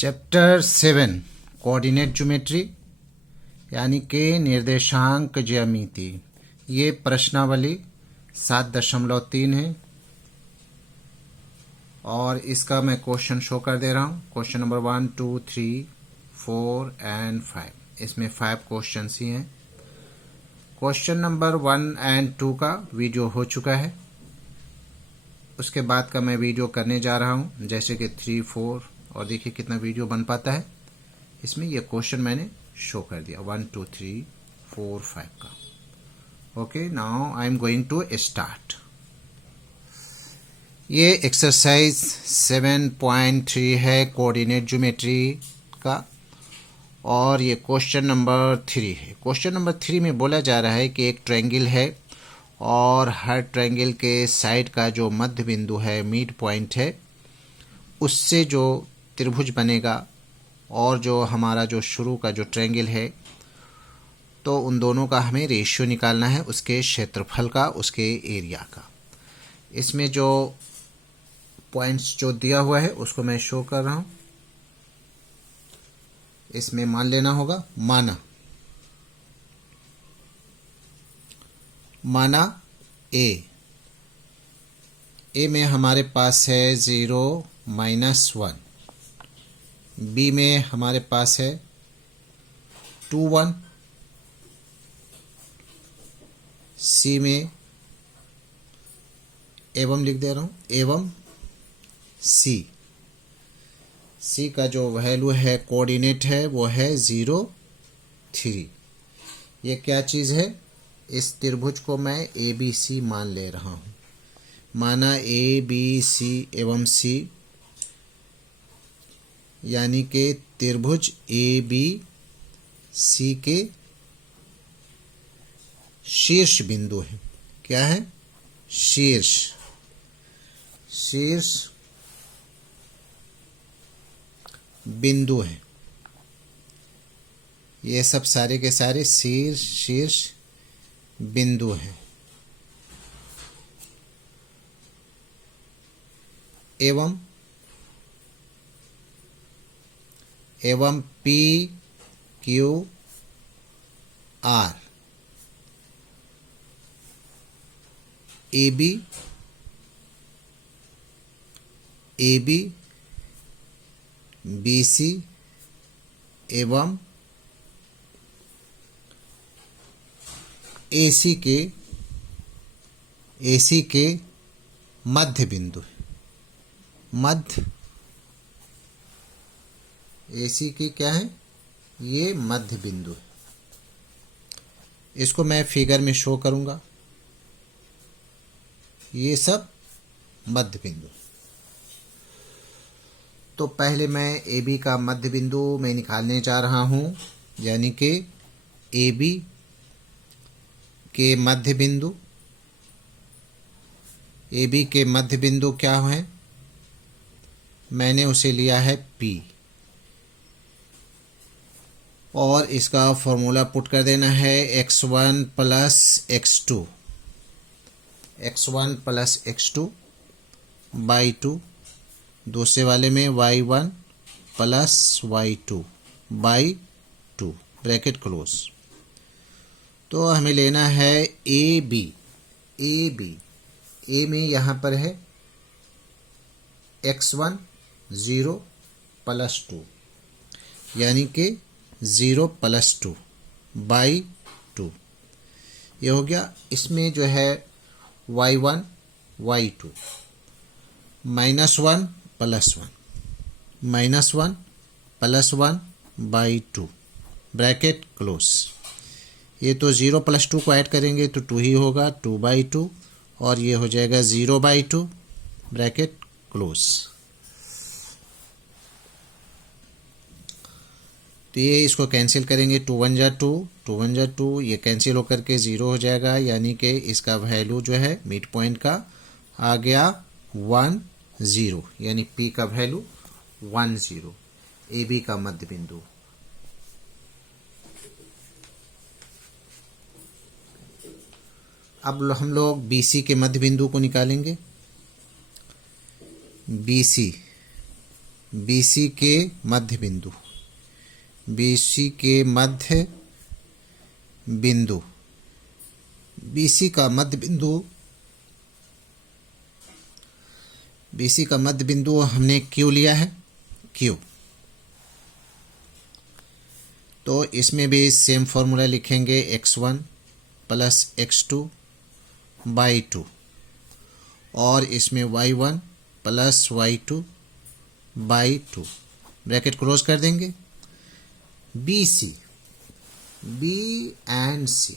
Chapter 7 coordinate geometry यानी कि निर्देशांक ज्यामिति। ये प्रश्नावली 7.3 है और इसका मैं क्वेश्चन शो कर दे रहा हूँ। Question number 1, 2, 3, 4 and 5। इसमें 5 क्वेश्चन ही हैं। क्वेश्चन नंबर 1 एंड 2 का वीडियो हो चुका है, उसके बाद का मैं वीडियो करने जा रहा हूँ, जैसे कि 3, 4 और देखिए कितना वीडियो बन पाता है। इसमें ये क्वेश्चन मैंने शो कर दिया 1, 2, 3, 4, 5 का। Okay, now I am going to start. ये एक्सरसाइज 7.3 है कोऑर्डिनेट ज्योमेट्री का और ये क्वेश्चन नंबर 3 है। क्वेश्चन नंबर 3 में बोला जा रहा है कि एक ट्रायंगल है और हर ट्रायंगल के साइड का जो मध्य बिंदु है, मिड पॉइंट है, उससे जो त्रिभुज बनेगा और जो हमारा जो शुरू का जो ट्रायंगल है, तो उन दोनों का हमें रेशियो निकालना है, उसके क्षेत्रफल का, उसके एरिया का। इसमें जो पॉइंट्स जो दिया हुआ है उसको मैं शो कर रहा हूँ। इसमें मान लेना होगा, माना ए में हमारे पास है 0, -1। बी में हमारे पास है 2, 1। सी में एवं लिख दे रहा हूँ, एवं सी का जो वैल्यू है, कोऑर्डिनेट है, वो है 0, 3। ये क्या चीज़ है? इस त्रिभुज को मैं ए बी सी मान ले रहा हूँ। माना ए बी सी एवं सी यानी कि त्रिभुज ए बी सी के शीर्ष बिंदु है। क्या है? शीर्ष बिंदु है। ये सब सारे के सारे शीर्ष बिंदु हैं। एवं P Q R A B B C एवं एसी के मध्य बिंदु है। एसी के क्या है? ये मध्य बिंदु है। इसको मैं फिगर में शो करूंगा। ये सब मध्य बिंदु। तो पहले मैं ए बी का मध्य बिंदु मैं निकालने जा रहा हूं, यानी कि ए बी के मध्य बिंदु। ए बी के मध्य बिंदु क्या है? मैंने उसे लिया है P और इसका फॉर्मूला पुट कर देना है x1 + x2 by 2। दूसरे वाले में y1 + y2 by 2 bracket close. तो हमें लेना है ए बी में यहाँ पर है x1 0 + 2 यानी कि 0 + 2 by 2। ये हो गया। इसमें जो है y1 y2 -1 + 1 by 2 bracket close. ये तो 0 + 2 को ऐड करेंगे तो 2 ही होगा, 2 by 2, और ये हो जाएगा 0 by 2 ब्रैकेट क्लोज। तो ये इसको कैंसिल करेंगे, 2 1 जा 2, 2 1 जा 2, ये कैंसिल होकर के 0 हो जाएगा, यानी कि इसका वैल्यू जो है मिड पॉइंट का आ गया 1, 0, यानी P का वैल्यू 1, 0। ए बी का मध्य बिंदु। अब हम लोग BC के मध्य बिंदु को निकालेंगे। BC BC के मध्य बिंदु, BC के मध्य बिंदु, BC का मध्य बिंदु, BC का मध्य बिंदु हमने Q लिया है, Q। तो इसमें भी सेम फॉर्मूला लिखेंगे x1 प्लस x2 बाई 2, और इसमें y1 plus y2 by 2, bracket close कर देंगे। BC, B and C,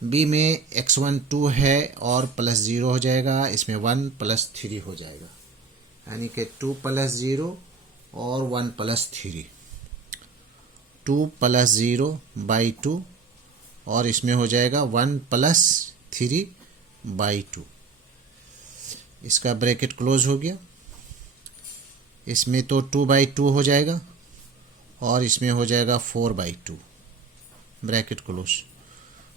B में x1 2 है और प्लस 0 हो जाएगा, इसमें 1 प्लस 3 हो जाएगा, यानी कि 2 प्लस 0 और 1 प्लस 3, 2 प्लस 0 बाई 2, और इसमें हो जाएगा 1 प्लस 3 बाई 2। इसका ब्रैकेट क्लोज हो गया। इसमें तो 2 बाई 2 हो जाएगा और इसमें हो जाएगा 4 बाई 2, ब्रैकेट क्लोज।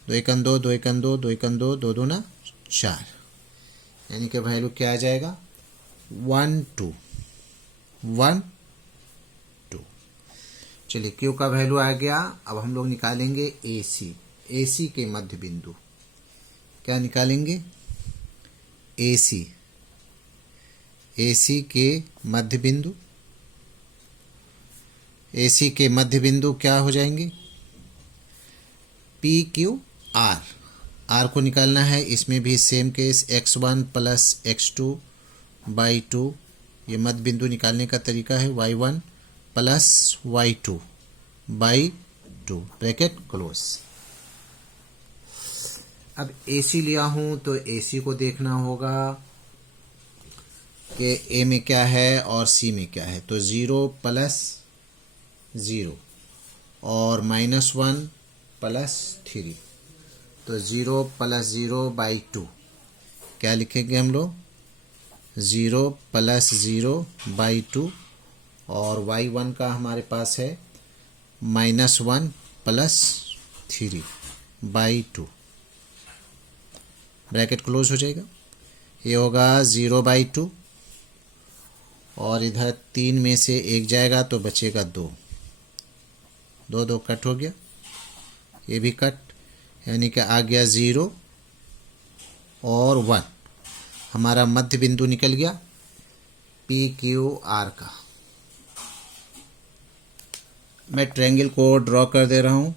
2 एकम 2, 2 एकम 2, 2 एकम 2, 2 2 ना 4, यानी कि वैल्यू क्या आ जाएगा 1 2 1 2। चलिए Q का वैल्यू आ गया। अब हम लोग निकालेंगे AC, AC के मध्य बिंदु। क्या निकालेंगे AC, AC के मध्य बिंदु, AC के मध्य बिंदु क्या हो जाएंगे PQR, R को निकालना है। इसमें भी same case x1 plus x2 by 2, ये मध्य बिंदु निकालने का तरीका है, y1 plus y2 by 2, bracket close. अब AC लिया हूं तो AC को देखना होगा कि A में क्या है और C में क्या है। तो 0 प्लस 0 और -1 प्लस 3, तो 0 प्लस 0 बाई 2, क्या लिखेंगे हम लोग 0 प्लस 0 बाई 2, और y1 का हमारे पास है -1 प्लस 3 बाई 2, ब्रैकेट क्लोज हो जाएगा। ये होगा 0 बाई 2, और इधर 3 में से 1 जाएगा तो बचेगा 2, 2 2 कट हो गया, ये भी कट, यानी कि आ गया 0 और 1, हमारा मध्य बिंदु निकल गया PQR का। मैं ट्रायंगल को ड्रॉ कर दे रहा हूं।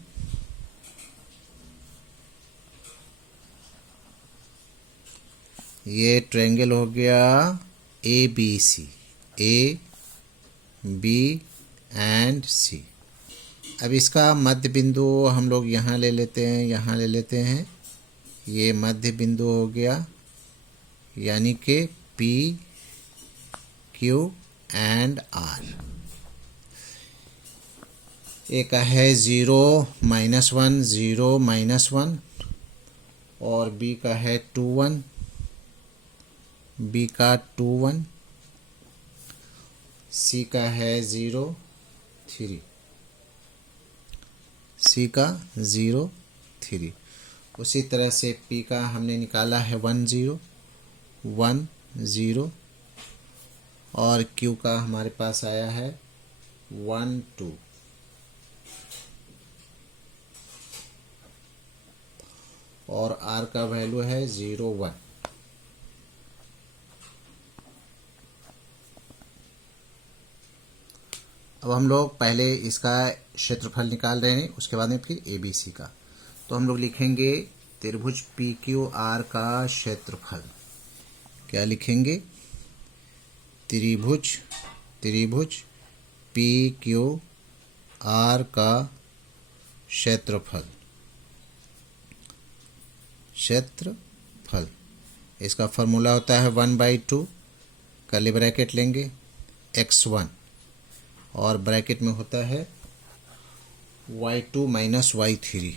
ये ट्रायंगल हो गया ABC, A B and C। अब इसका मध्य बिंदु हम लोग यहाँ ले लेते हैं, यहाँ ले लेते हैं। ये मध्य बिंदु हो गया, यानी कि P Q एंड R। एक है 0 -1 0 -1, और B का है 2 1, B का 2 1, C का है 0 3, C का 0 3। उसी तरह से P का हमने निकाला है 1 0 1 0, और Q का हमारे पास आया है 1 2, और R का वैल्यू है 0 1। अब हम लोग पहले इसका क्षेत्रफल निकाल रहे हैं, उसके बाद में फिर ABC का। तो हम लोग लिखेंगे त्रिभुज PQR का क्षेत्रफल। क्या लिखेंगे त्रिभुज PQR का क्षेत्रफल। इसका फॉर्मूला होता है 1/2, कर्ली ब्रैकेट लेंगे, x1, और ब्रैकेट में होता है y2 minus y3,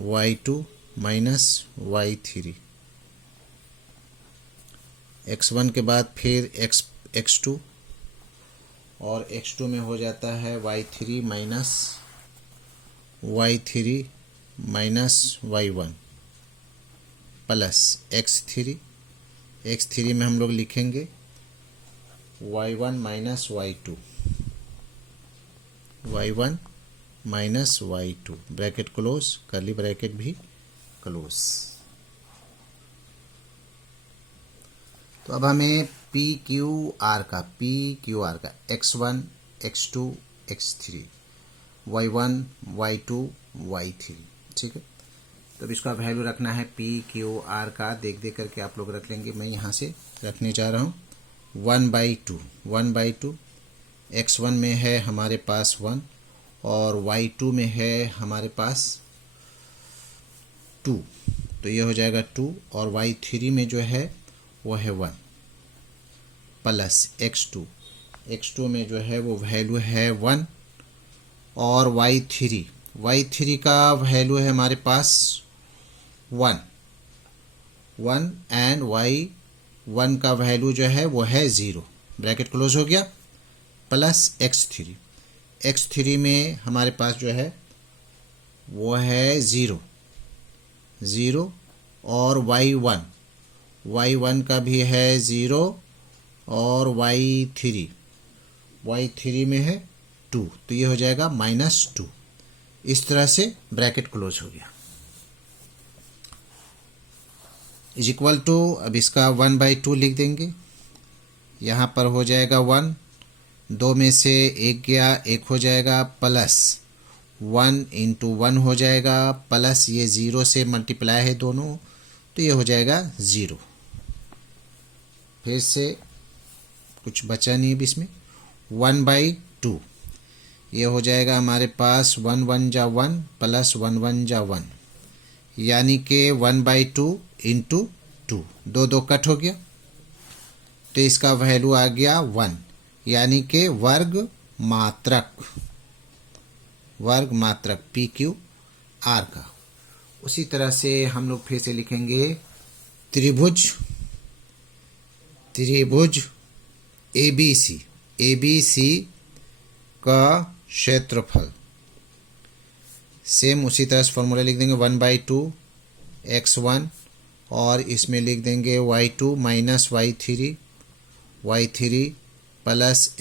y2 minus y3, x1 के बाद फिर x2, और x2 में हो जाता है y3 minus y1 plus x3 में हम लोग लिखेंगे y1 minus y2। y1 minus y2, bracket close, curly bracket भी क्लोज। तो अब हमें पी क्यू आर का x1 x2 x3 y1 y2 y3, ठीक है। तो अब इसका वैल्यू रखना है पी क्यू आर का, देख करके आप लोग रख लेंगे। मैं यहाँ से रखने जा रहा हूँ 1/2 x1 में है हमारे पास 1 और y2 में है हमारे पास 2, तो ये हो जाएगा 2 और y3 में जो है वो है 1 प्लस x2 में जो है वो वैल्यू है 1 और y3 का वैल्यू है हमारे पास 1 एंड y1 का वैल्यू जो है वो है 0, ब्रैकेट क्लोज हो गया, प्लस x3 में हमारे पास जो है वो है 0 और y1 का भी है 0 और y3 में है 2, तो ये हो जाएगा -2। इस तरह से ब्रैकेट क्लोज हो गया। इज इक्वल टू, अब इसका 1/2 लिख देंगे, यहाँ पर हो जाएगा 1, 2 में से 1 गया, 1 हो जाएगा, प्लस 1 × 1 हो जाएगा, प्लस ये 0 से मल्टीप्लाई है दोनों, तो ये हो जाएगा 0। फिर से कुछ बचा नहीं है इसमें, 1/2 ये हो जाएगा हमारे पास 1 1 जा 1 प्लस 1 1 जा 1, यानी कि 1/2 × 2, 2 कट हो गया, तो इसका वैल्यू आ गया 1, यानी कि वर्ग मात्रक पी क्यू आर का। उसी तरह से हम लोग फिर से लिखेंगे त्रिभुज ABC का क्षेत्रफल, सेम उसी तरह से फॉर्मूला लिख देंगे 1/2 x1 और इसमें लिख देंगे y2 minus y3 plus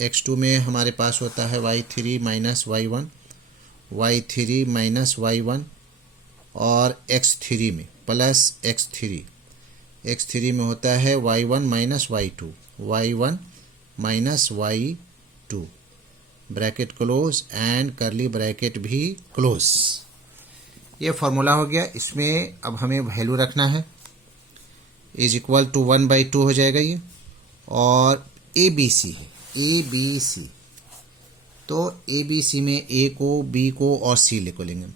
x2 में हमारे पास होता है y3 माइनस y1 और x3 में प्लस x3 में होता है y1 minus y2, bracket close and curly bracket भी क्लोज। ये फॉर्मूला हो गया। इसमें अब हमें वैल्यू रखना है, इज इक्वल टू 1/2 हो जाएगा ये, और ABC है, ABC तो ABC में A को, B को और C को लेंगे।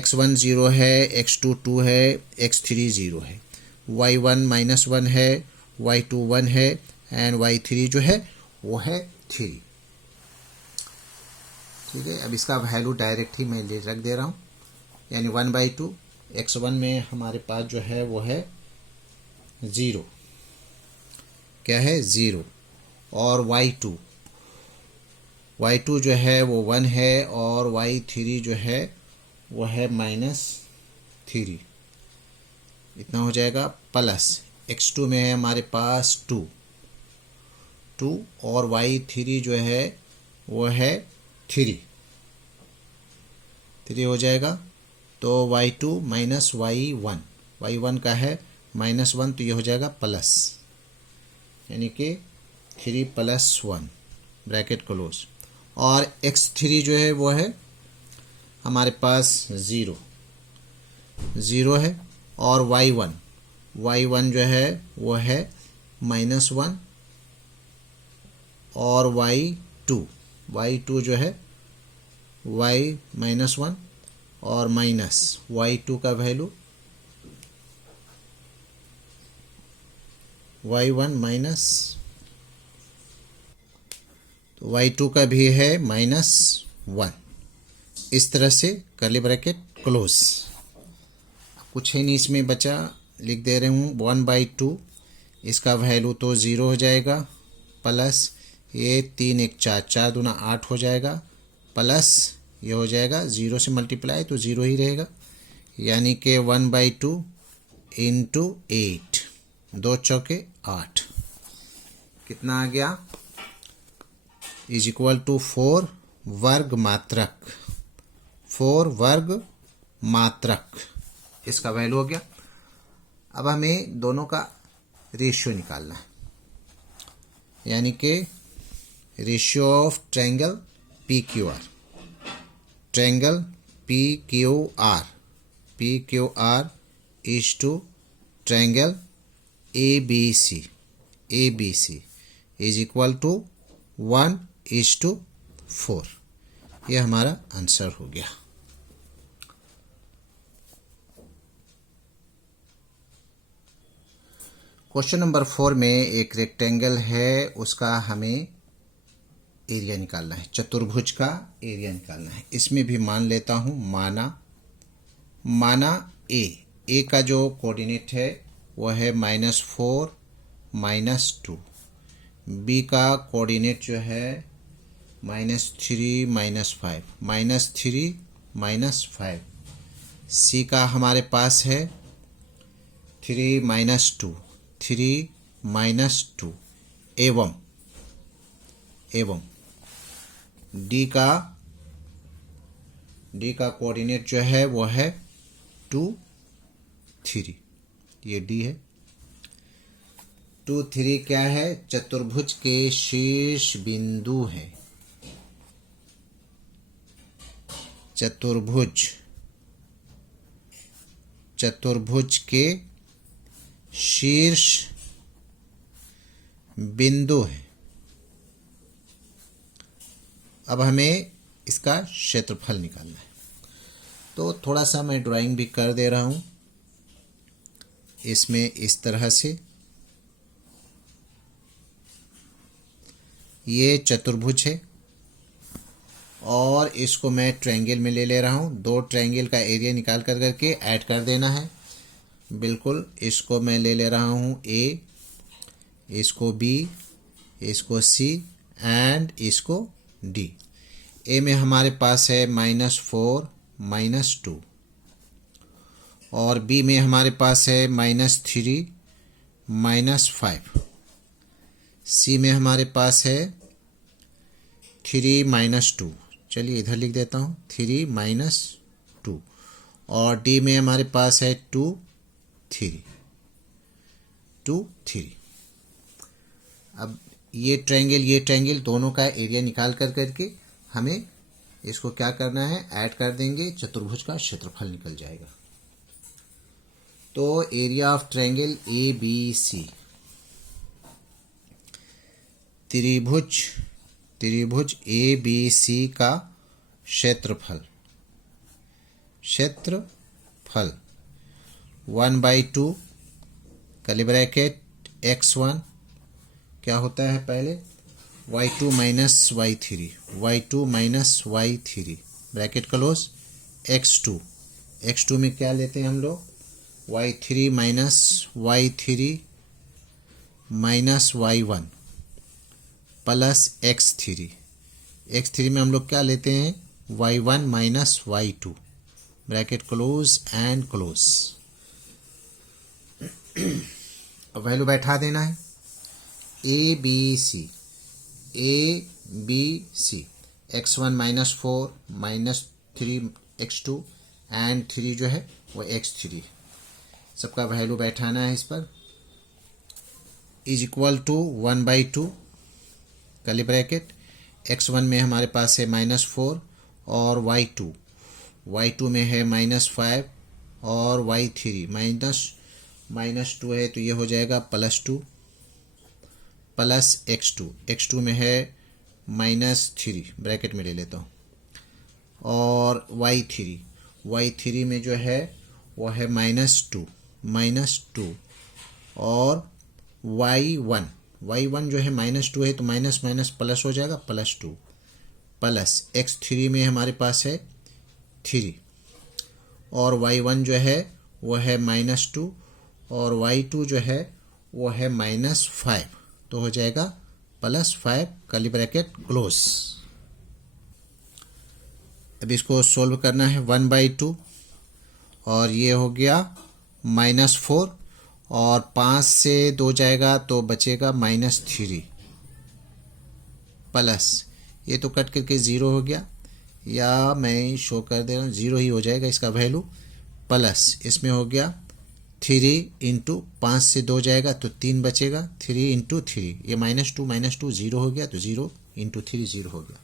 x1 0 है, x2 2 है, x3 0 है, y1 -1 है, y2 1 है एंड y3 जो है वो है 3, ठीक है। अब इसका वैल्यू डायरेक्ट ही मैं रख दे रहा हूँ, यानी 1/2 x1 में हमारे पास जो है वो है 0, क्या है 0, और y2 जो है वो 1 है और y3 जो है वो है -3, इतना हो जाएगा, प्लस x2 में है हमारे पास 2 और y3 जो है वो है 3 हो जाएगा, तो y2 माइनस y1 का है -1, तो ये हो जाएगा प्लस, यानी कि 3 + 1 ब्रैकेट क्लोज, और x3 जो है वो है हमारे पास 0 है, और y1 जो है वो है -1, और y2 जो है y-1 और माइनस y2 का वैल्यू y1 माइनस, तो y2 का भी है -1। इस तरह से कर्ली ब्रैकेट क्लोज। कुछ है नहीं इसमें बचा, लिख दे रहे हूँ 1/2, इसका वैल्यू तो 0 हो जाएगा, प्लस ये 3 1 4 4 दूना 8 हो जाएगा, प्लस ये हो जाएगा 0 से मल्टीप्लाई तो 0 ही रहेगा, यानी कि 1/2 × 8, 2 चौके 8, कितना आ गया, इज इक्वल टू 4 वर्ग मात्रक, 4 वर्ग मात्रक, इसका वैल्यू हो गया। अब हमें दोनों का रेशियो निकालना है, यानी कि ratio of triangle P Q R, triangle P Q R is to triangle A B C is equal to 1:4। यह हमारा आंसर हो गया। क्वेश्चन नंबर 4 में एक रेक्टेंगल है, उसका हमें एरिया निकालना है, चतुर्भुज का एरिया निकालना है। इसमें भी मान लेता हूँ, माना ए का जो कोऑर्डिनेट है वह है -4 -2, बी का कोऑर्डिनेट जो है -3 -5, सी का हमारे पास है 3 -2 एवं डी का कोऑर्डिनेट जो है वो है 2 3, ये डी है। 2 3 क्या है? चतुर्भुज के शीर्ष बिंदु है, चतुर्भुज के शीर्ष बिंदु है। अब हमें इसका क्षेत्रफल निकालना है, तो थोड़ा सा मैं ड्राइंग भी कर दे रहा हूँ इसमें। इस तरह से ये चतुर्भुज है और इसको मैं ट्रायंगल में ले रहा हूँ। 2 ट्रायंगल का एरिया निकाल करके ऐड कर देना है। बिल्कुल, इसको मैं ले रहा हूँ ए, इसको बी, इसको सी एंड इसको डी। ए में हमारे पास है -4 -2 और बी में हमारे पास है -3 -5, सी में हमारे पास है 3 -2, चलिए इधर लिख देता हूँ 3 -2, और डी में हमारे पास है 2 3। अब ये ट्रायंगल दोनों का एरिया निकाल करके हमें इसको क्या करना है, ऐड कर देंगे, चतुर्भुज का क्षेत्रफल निकल जाएगा। तो area of triangle A B C, त्रिभुज ए बी सी का क्षेत्रफल 1/2 कर्ली ब्रैकेट x1 क्या होता है पहले, y2 minus y3 bracket close, x2 में क्या लेते हैं हम लोग, y3 minus y1 plus x3 में हम लोग क्या लेते हैं, y1 minus y2 bracket close and close. अब वैल्यू बैठा देना है, ए B C x1 -4 -3 x2 and 3 जो है वो x3, सबका वैल्यू बैठाना है इस पर, is equal to 1/2 curly bracket. x1 में हमारे पास है -4 और y2 में है -5 और y3 -2 है, तो ये हो जाएगा +2 प्लस x2 में है -3 ब्रैकेट में ले लेता हूँ, और y3 में जो है वो है -2 और y1 जो है -2 है, तो माइनस माइनस प्लस हो जाएगा, +2 प्लस x3 में हमारे पास है 3 और y1 जो है वो है -2 और y2 जो है वो है -5, तो हो जाएगा +5 कर्ली ब्रैकेट क्लोज। अब इसको सोल्व करना है, 1/2 और ये हो गया -4 और 5 से 2 जाएगा तो बचेगा -3 प्लस ये तो कट करके 0 हो गया, या मैं शो कर दे रहा हूँ 0 ही हो जाएगा इसका वैल्यू, प्लस इसमें हो गया 3 इंटू 5 से 2 जाएगा तो 3 बचेगा, 3 इंटू 3, ये -2 0 हो गया, तो 0 इंटू 3 0 हो गया,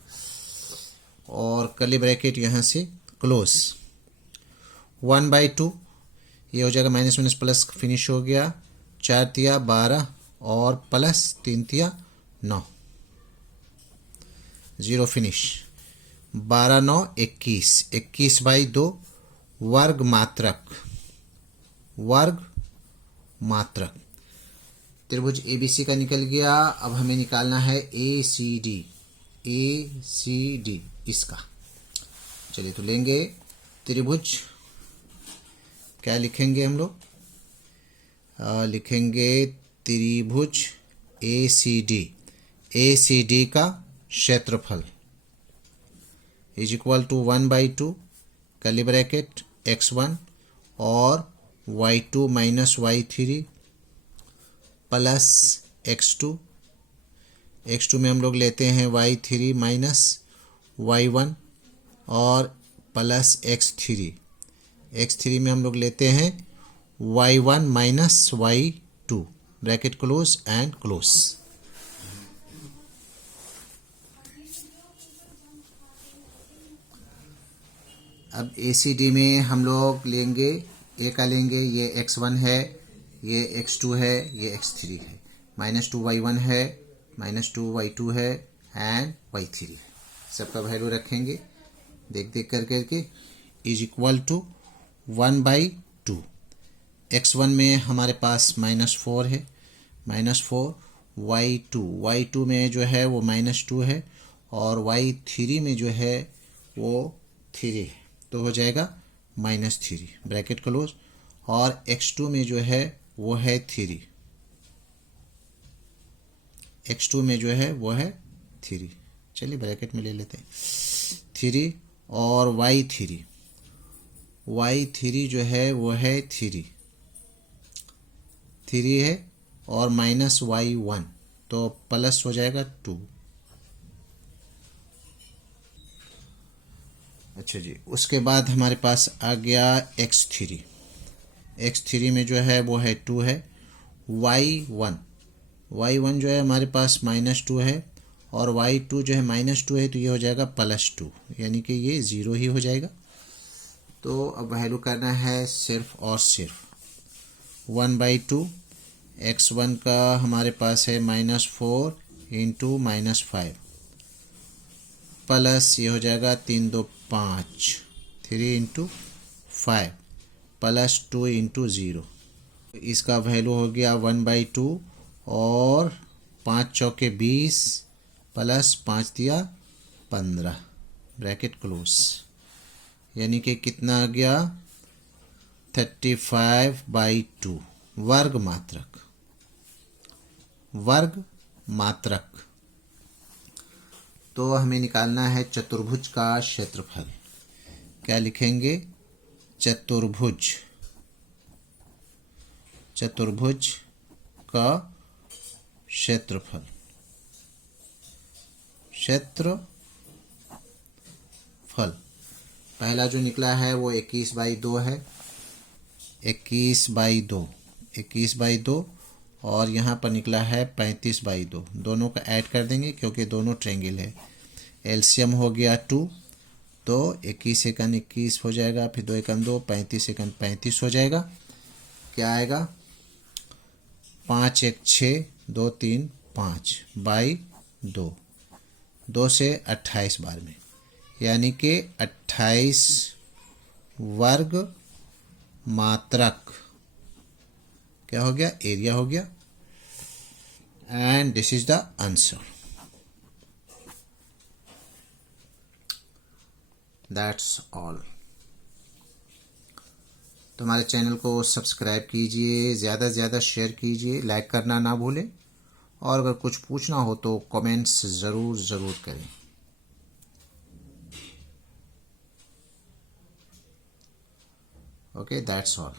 और कर्ली ब्रैकेट यहाँ से क्लोज। 1/2 ये हो जाएगा, माइनस माइनस प्लस फिनिश हो गया, 4 तिया 12 और प्लस 3 तिया 9, 0 फिनिश। 12 9 21, 21/2 वर्ग मात्रक, वर्ग मात्रक। त्रिभुज ABC का निकल गया। अब हमें निकालना है ACD, ACD इसका। चलिए तो लेंगे त्रिभुज, क्या लिखेंगे हम लोग, लिखेंगे त्रिभुज ACD, ACD का क्षेत्रफल is equal to 1/2 curly bracket x1 और y2 minus y3 plus x2, x2 में हम लोग लेते हैं y3 माइनस y1 और प्लस x3, x3 में हम लोग लेते हैं y1 minus y2, bracket close and close. अब ACD में हम लोग लेंगे, ए का लेंगे, ये x1 है, ये x2 है, ये x3 है, -2y1 है, -2y2 है एंड y3 है, सबका वैल्यू रखेंगे देख देख कर करके, इज इक्वल टू 1/2। x1 में हमारे पास -4 है, -4, y2 में जो है वो -2 है, और y3 में जो है वो 3 है, तो हो जाएगा -3, ब्रैकेट क्लोज, और x2 में जो है वो है 3, x2 में जो है वो है 3, चलिए ब्रैकेट में ले लेते हैं 3, और y3 जो है वो है 3 है, और माइनस y1 तो प्लस हो जाएगा 2। अच्छा जी, उसके बाद हमारे पास आ गया x3 में जो है वो है 2 है, y1 जो है हमारे पास -2 है, और y2 जो है -2 है, तो ये हो जाएगा +2, यानी कि ये 0 ही हो जाएगा। तो अब वैल्यू करना है सिर्फ और सिर्फ 1/2, x1 का हमारे पास है -4 इंटू -5 प्लस ये हो जाएगा 3 2 5, 3 इंटू 5 प्लस 2 इंटू 0, इसका वैल्यू हो गया 1/2, और 5 चौके 20 प्लस 5 दिया 15, ब्रैकेट क्लोज, यानी कि कितना आ गया 35/2 वर्ग मात्रक, वर्ग मात्रक। तो हमें निकालना है चतुर्भुज का क्षेत्रफल, क्या लिखेंगे, चतुर्भुज का क्षेत्रफल, पहला जो निकला है वो 21/2 है, 21/2, और यहाँ पर निकला है 35/2, दोनों का ऐड कर देंगे क्योंकि दोनों ट्रायंगल है। एलसीएम हो गया 2, तो 21 एकन 21 हो जाएगा, फिर 2 एकन 2, 35 एकन 35 हो जाएगा। क्या आएगा, 5 1 6, 2 3 5/2, 2 से 28 बार में, यानी कि 28 वर्ग मात्रक क्या हो गया, एरिया हो गया, and this is the answer. That's all. तो हमारे चैनल को सब्सक्राइब कीजिए, ज़्यादा से ज़्यादा शेयर कीजिए, लाइक करना ना भूलें, और अगर कुछ पूछना हो तो कमेंट्स ज़रूर करें। Okay, that's all.